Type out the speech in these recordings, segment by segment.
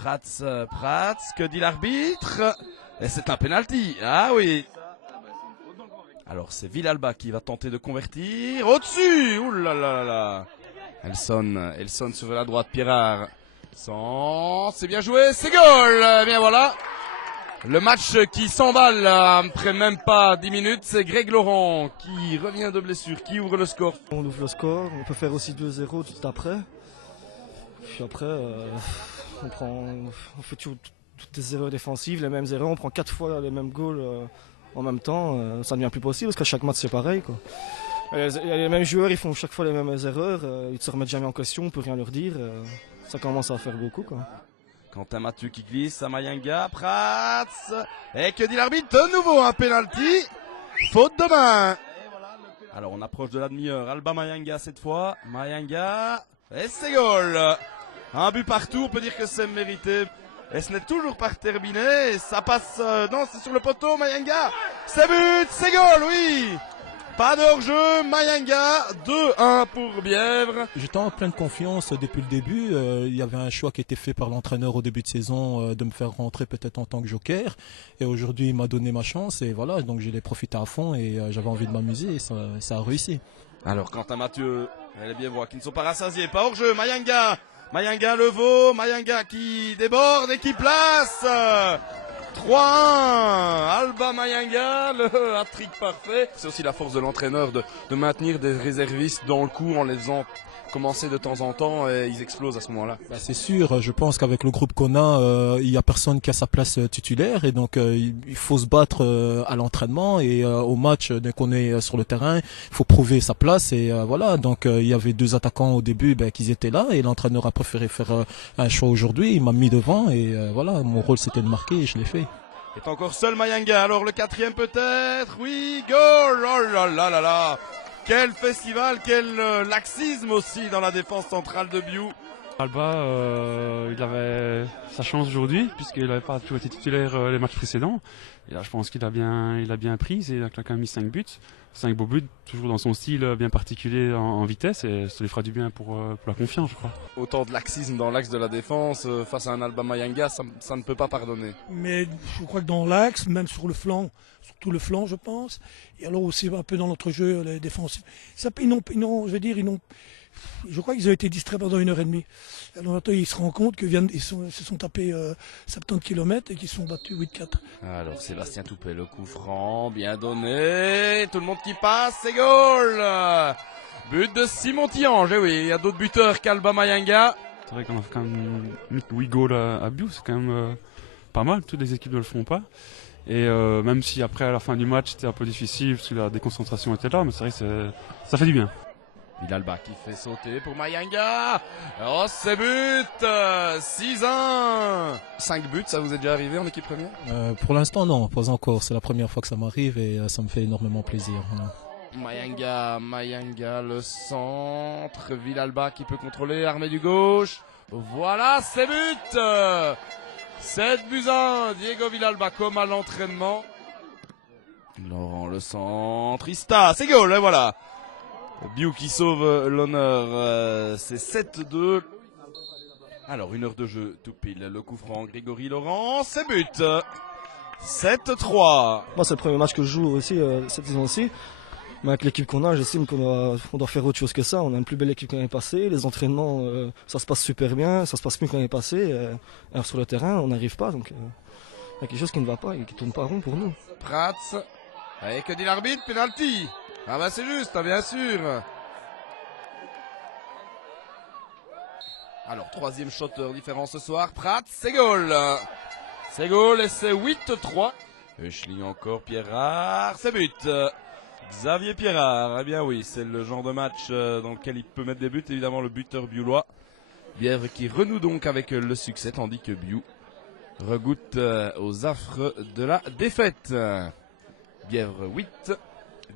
Prats, que dit l'arbitre? Et c'est un penalty. Ah oui. Alors c'est Villalba qui va tenter de convertir. Au-dessus. Ouh là là là là. Elle sonne sur la droite. Pierrard. C'est bien joué. C'est goal. Eh bien voilà. Le match qui s'emballe après même pas 10 minutes. C'est Greg Laurent qui revient de blessure. Qui ouvre le score. On ouvre le score. On peut faire aussi 2-0 tout après. Puis après, on fait toujours toutes les erreurs défensives, les mêmes erreurs. On prend 4 fois les mêmes goals en même temps. Ça ne devient plus possible parce qu'à chaque match c'est pareil, quoi. Les mêmes joueurs, ils font chaque fois les mêmes erreurs. Ils ne se remettent jamais en question, on ne peut rien leur dire. Ça commence à faire beaucoup, quoi. Quentin Mathieu qui glisse à Mayanga, Prats. Et que dit l'arbitre? De nouveau un penalty. Faute de main. Alors on approche de la demi-heure. Alba Mayanga cette fois. Mayanga. Et c'est goal. Un but partout, on peut dire que c'est mérité. Et ce n'est toujours pas terminé. Et ça passe. Non, c'est sur le poteau. Mayanga. C'est but. C'est goal, oui. Pas de hors-jeu, Mayanga, 2-1 pour Bièvre. J'étais en pleine confiance depuis le début. Il y avait un choix qui était fait par l'entraîneur au début de saison de me faire rentrer peut-être en tant que joker. Et aujourd'hui, il m'a donné ma chance et voilà, donc j'ai profité à fond et j'avais envie de m'amuser et ça a réussi. Alors, Quentin Mathieu et les Bièvrois qui ne sont pas rassasiés, pas hors-jeu, Mayanga. Mayanga le vaut, Mayanga qui déborde et qui place 3-1, Alba Mayanga, le hat-trick parfait. C'est aussi la force de l'entraîneur de maintenir des réservistes dans le coup en les faisant commencer de temps en temps et ils explosent à ce moment-là. Bah c'est sûr, je pense qu'avec le groupe qu'on a, il y a personne qui a sa place titulaire et donc il faut se battre à l'entraînement et au match dès qu'on est sur le terrain, il faut prouver sa place et voilà. Donc il y avait 2 attaquants au début qui étaient là et l'entraîneur a préféré faire un choix aujourd'hui, il m'a mis devant et voilà, mon rôle c'était de marquer et je l'ai fait. Est encore seul Mayanga, alors le 4e peut-être, oui, goal, oh là là là là. Quel festival, quel laxisme aussi dans la défense centrale de Biou. Alba, il avait sa chance aujourd'hui puisqu'il n'avait pas toujours été titulaire les matchs précédents. Et là, je pense qu'il a bien pris. Il a quand même mis 5 buts, 5 beaux buts, toujours dans son style bien particulier en vitesse. Et ça lui fera du bien pour la confiance, je crois. Autant de laxisme dans l'axe de la défense face à un Alba Mayanga, ça ne peut pas pardonner. Mais je crois que dans l'axe, même sur le flanc, surtout le flanc, je pense, et alors aussi un peu dans notre jeu, les défensifs. Je crois qu'ils ont été distraits pendant 1h30. Alors maintenant, ils se rendent compte qu'ils se sont tapés 70 km et qu'ils se sont battus 8-4. Alors Sébastien Toupet, le coup franc, bien donné, tout le monde qui passe, c'est goal. But de Simon Tiange, oui, il y a d'autres buteurs qu'Alba Mayanga. C'est vrai qu'on a fait quand même 8 goals à Biou, c'est quand même pas mal, toutes les équipes ne le font pas. Et même si après à la fin du match c'était un peu difficile parce que la déconcentration était là, mais c'est vrai que ça fait du bien. Villalba qui fait sauter pour Mayanga. Oh, c'est but 6-1. 5 buts, ça vous est déjà arrivé en équipe première? Pour l'instant non, pas encore. C'est la première fois que ça m'arrive et ça me fait énormément plaisir. Mayanga, le centre. Villalba qui peut contrôler, armé du gauche. Voilà, c'est but 7-1. Diego Villalba comme à l'entraînement. Laurent le centre. Ista, c'est goal, et voilà. Biou qui sauve l'honneur, c'est 7-2. Alors, 1 heure de jeu, tout pile. Le coup franc, Grégory Laurent, c'est but. 7-3. Moi, c'est le premier match que je joue aussi cette saison-ci. Mais avec l'équipe qu'on a, j'estime qu'on doit faire autre chose que ça. On a une plus belle équipe que l'année passée. Les entraînements, ça se passe super bien. Ça se passe mieux que l'année passée. Alors sur le terrain, on n'arrive pas. Donc, il y a quelque chose qui ne va pas et qui ne tourne pas rond pour nous. Prats. Et que dit l'arbitre? Penalty. Ah bah c'est juste, bien sûr. Alors, 3e shotter différent ce soir. Prats, c'est goal. C'est goal et c'est 8-3. Euchling encore, Pierrard, c'est but. Xavier Pierrard, eh bien oui, c'est le genre de match dans lequel il peut mettre des buts. Évidemment, le buteur bioulois. Bièvre qui renoue donc avec le succès, tandis que Biou regoute aux affres de la défaite. Bièvre 8,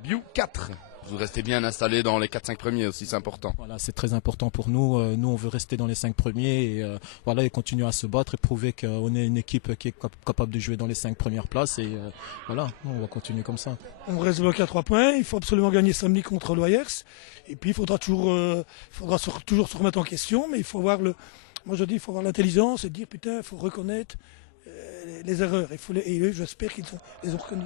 Biou 4. Vous restez bien installé dans les 4-5 premiers aussi, c'est important. Voilà, c'est très important pour nous. Nous, on veut rester dans les 5 premiers et, voilà, et continuer à se battre et prouver qu'on est une équipe qui est capable de jouer dans les 5 premières places. Et voilà, on va continuer comme ça. On reste bloqué à 3 points. Il faut absolument gagner samedi contre l'Oyers. Et puis, il faudra toujours se remettre en question. Mais il faut avoir Moi je dis il faut avoir l'intelligence et dire putain, il faut reconnaître les erreurs. Et eux, j'espère qu'ils les ont reconnues.